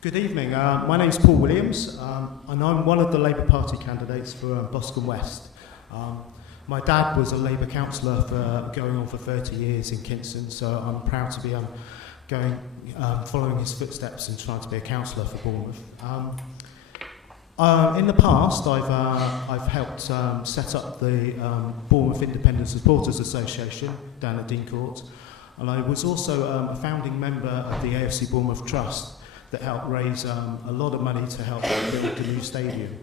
Good evening. My name's Paul Williams, and I'm one of the Labour Party candidates for Boscombe West. My dad was a Labour councillor for going on for 30 years in Kingston, so I'm proud to be following his footsteps and trying to be a councillor for Bournemouth. In the past, I've helped set up the Bournemouth Independent Supporters Association down at Dean Court, and I was also a founding member of the AFC Bournemouth Trust that helped raise a lot of money to help build the new stadium.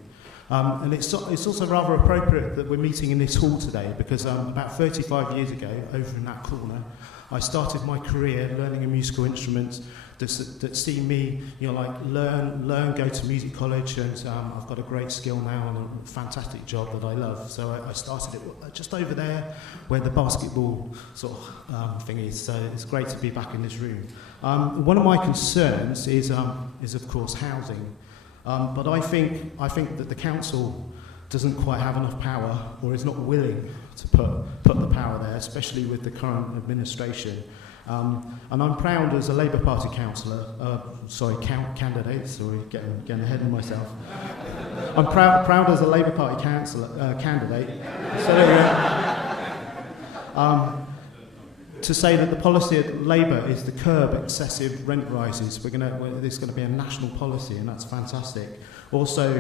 And it's also rather appropriate that we're meeting in this hall today because about 35 years ago, over in that corner, I started my career learning a musical instrument that seen me, learn, go to music college, and I've got a great skill now and a fantastic job that I love. So I started it just over there where the basketball sort of thing is. So it's great to be back in this room. One of my concerns is of course housing, but I think that the council doesn't quite have enough power, or is not willing to put the power there, especially with the current administration. And I'm proud as a Labour Party candidate, getting ahead of myself. I'm proud as a Labour Party candidate. To say that the policy of Labour is to curb excessive rent rises. There's going to be a national policy, and that's fantastic. Also,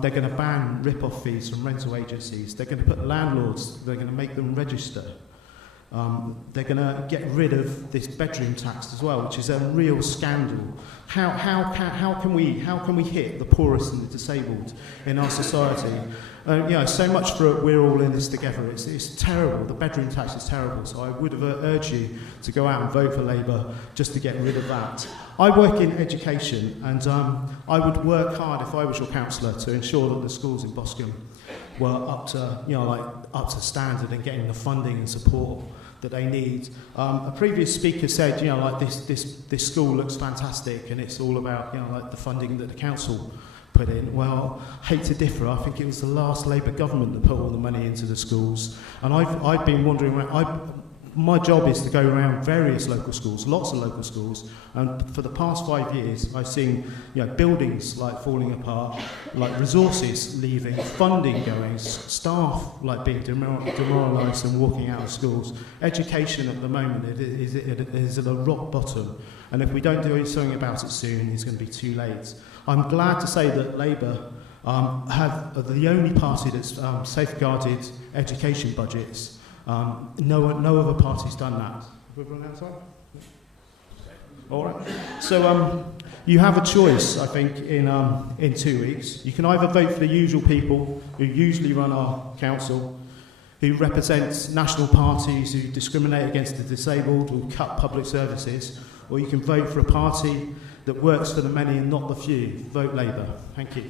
they're going to ban rip-off fees from rental agencies. They're going to put landlords, they're going to make them register. They're going to get rid of this bedroom tax as well, which is a real scandal. How can we hit the poorest and the disabled in our society? So much for we're all in this together. It's terrible. The bedroom tax is terrible. So I would have urged you to go out and vote for Labour just to get rid of that. I work in education, and I would work hard if I was your councillor to ensure that the schools in Boscombe were up to standard and getting the funding and support that they need. A previous speaker said, this school looks fantastic, and it's all about the funding that the council put in. Well, hate to differ. I think it was the last Labour government that put all the money into the schools, and I've been wandering around. My job is to go around various local schools, lots of local schools, and for the past 5 years I've seen buildings falling apart, resources leaving, funding going, staff being demoralised and walking out of schools. Education at the moment is at a rock bottom, and if we don't do something about it soon, it's going to be too late. I'm glad to say that Labour are the only party that's safeguarded education budgets. No other party's done that. Have we run out of time? All right. So you have a choice, I think, in 2 weeks. You can either vote for the usual people who usually run our council, who represent national parties who discriminate against the disabled, who cut public services, or you can vote for a party that works for the many and not the few. Vote Labour. Thank you.